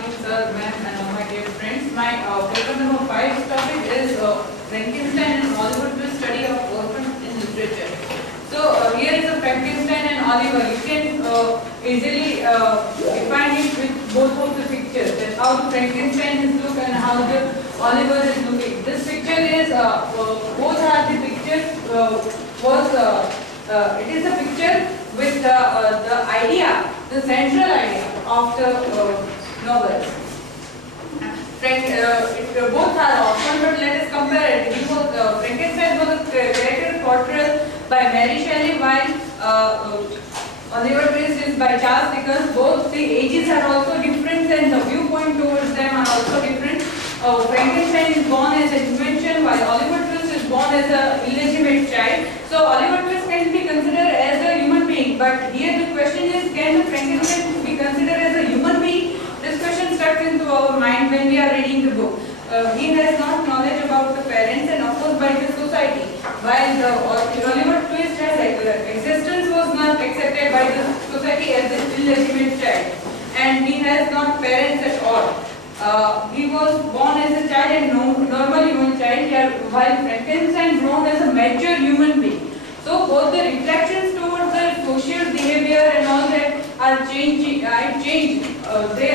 morning, sir, ma'am, and all my dear friends. My paper number 5 topic is Frankenstein and Oliver Twist study of orphans in literature. So here is a Frankenstein and Oliver. You can easily define it with both of the pictures. That how the Frankenstein is look and how the Oliver is looking. This picture is both are the pictures it is a picture with the idea, the central idea of the novels. Both are orphan, but let us compare it. Frankenstein was a character portrayal by Mary Shelley, while Oliver Twist is by Charles Dickens. Both the ages are also different and the viewpoint towards them are also different. Frankenstein is born as an invention, while Oliver Twist is born as an illegitimate child. So Oliver Twist can be considered as a human being, but here the question is, can the Frankenstein be considered as a human being? This question stuck into our mind when we are reading the book. He has not knowledge about the parents and opposed by the society, while the Oliver Twist has existence was not accepted by the society as an illegitimate child, and he has not parents at all. He was born as a child and normal human child, while Frankenstein grown as a mature human being. So both the reflections towards the social behavior and all that are changing. They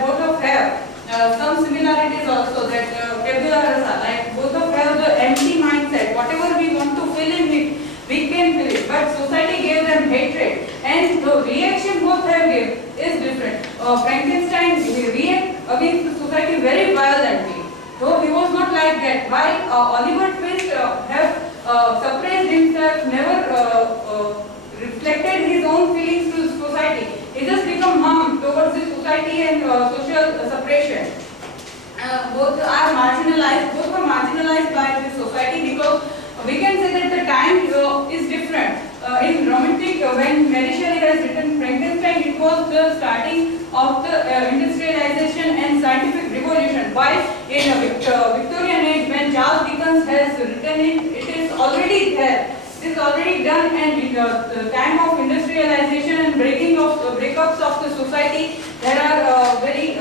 both of have some similarities also. That tabula rasa, like both of have the empty mindset. Whatever we want to fill in with, we can fill it. But society gave them hatred, and the reaction both have gave is different. Frankenstein react against the society very violently, though he was not like that. While Oliver Twist have suppressed himself, never reflected his own feelings to society. He just become mum towards the society and social suppression. Both are marginalized. Both were marginalized by the society because we can say that the time is different. In romantic, when Mary Shelley has written Frankenstein, it was the starting of the industrialization and scientific revolution. While in Victorian age, when Charles Dickens has written it is already there. It is already done, and in the time of industrialization and breakups of the society, there are very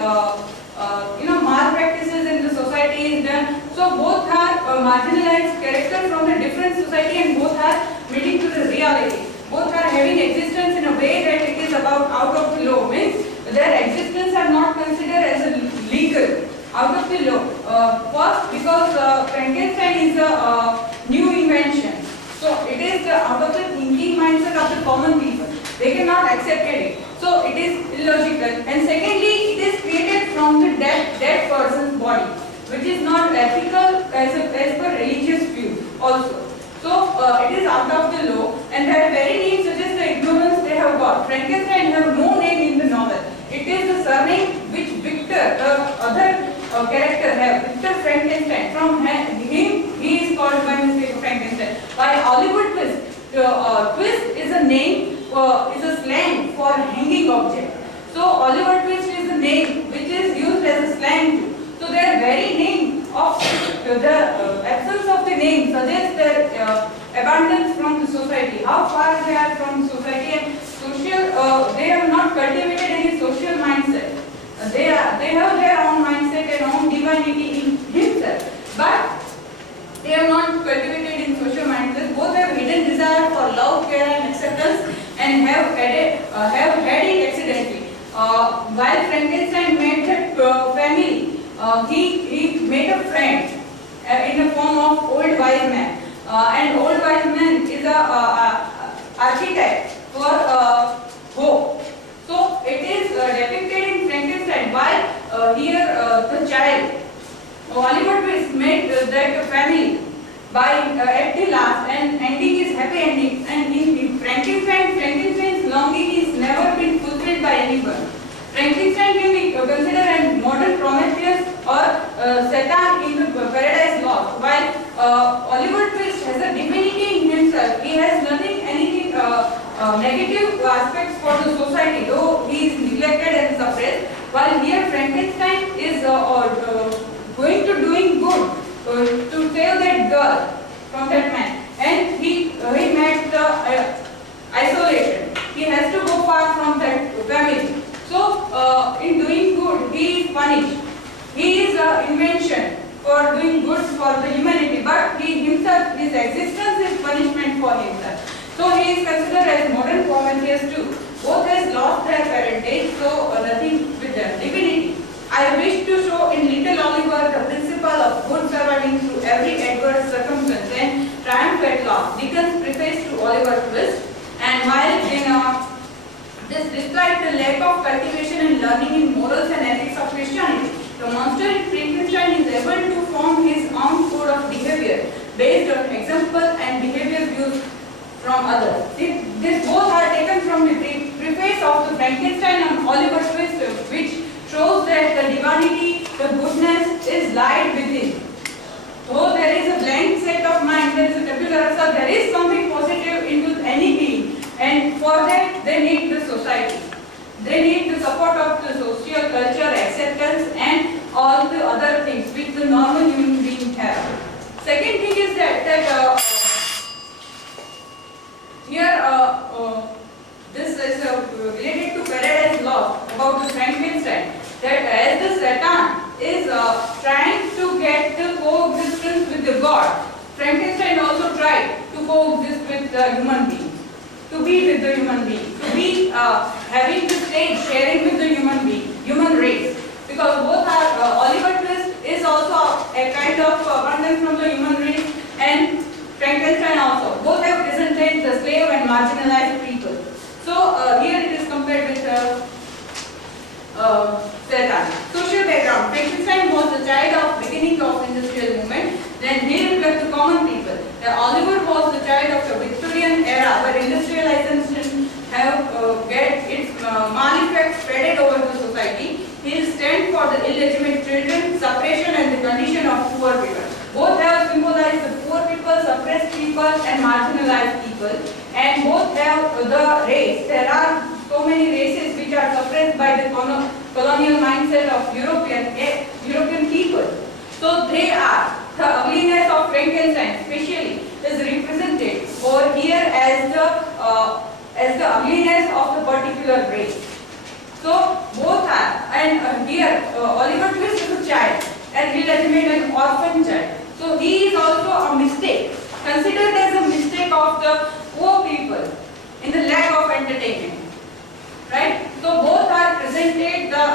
malpractices in the society is done. So both are marginalized characters from a different society, and both are meeting to the reality. Both are having existence in a way that it is about out of the law. Means their existence are not considered as a legal out of the law. First, because Frankenstein is a new invention. So it is out of the thinking mindset of the common people. They cannot accept it. So it is illogical. And secondly, it is created from the dead person's body, which is not ethical as per religious view also. So it is out of the law, and their very name suggests the ignorance they have got. Frankenstein have no name in the novel. It is the surname which Victor, the other character, have. Victor Frankenstein. From him, he is called by mistake Frankenstein. While Oliver Twist, Twist is a name, is a slang for hanging object. So Oliver Twist is a name which is used as a slang too. So their very name of the absence of the name suggests their abundance from the society. How far they are from society and social. They have not cultivated any social mindset. They have their own mindset and own divinity in himself, but they have not cultivated in social mindset. Both have hidden desire for love, care, and acceptance, and have had it accidentally. While Frankenstein made that family, he made a friend in the form of old wise man, and old wise man is a architect for hope. So it is depicted in Frankenstein. While here the child Oliver Twist made that family by at the last, and ending is happy ending. And in Frankenstein's longing is never been fulfilled by anyone. Frankenstein can be considered a modern Prometheus or Satan in the Paradise Lost. While Oliver Twist has a divinity in himself, he has anything negative aspects for the society, though he is neglected and suppressed. While here Frankenstein is going to doing good to save that girl from that man, and he met the isolation. He has to go far from that family. So in doing good, for the humanity, but he himself, his existence is punishment for himself. So he is considered as modern Prometheus too. Both has lost their parentage, so nothing with their divinity. I wish to show in Little Oliver the principle of good surviving through every adverse circumstance and triumph at last. Dickens' preface to Oliver Twist. And while in this describes the lack of cultivation and learning in morals and ethics of Christianity, the monster in Frankenstein is able to form his own code of behavior based on example and behavior views from others. These both are taken from the preface of the Frankenstein and Oliver Twist, which shows that the divinity, the goodness is lied within. Though there is a blank set of mind, there is a tabula rasa, there is something positive into any being, and for that they need the society. They need the support of the social culture, acceptance, and all the other things which the normal human being have. Second thing is that here this is related to Paradise Lost about the Frankenstein. That as the Satan is trying to get the coexistence with the God, Frankenstein also tried to coexist with the human being, to be with the human being, to be having the stage sharing with the human being, human race. Because both are, Oliver Twist is also a kind of abundance from the human race, and Frankenstein also. Both have presented the slave and marginalized people. So here it is compared with Satan. Social background. Frankenstein was the child of beginning of industrial movement. Then here we have the common people. Oliver was the child of the Victorian era, where industrialization have get its mal-effects spreaded over the society. He stands for the illegitimate children, suppression, and the condition of poor people. Both have symbolized the poor people, suppressed people, and marginalized people. And both have the race. There are so many races which are suppressed by the colonial mindset of European people. So they are. The ugliness of Frankenstein especially is represented over here as the ugliness of the particular race. So both are, and here Oliver Twist is a child, an illegitimate and orphan child. So he is also a mistake, considered as a mistake of the poor people in the lack of entertainment. Right? So both are presented the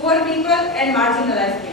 poor people and marginalized people.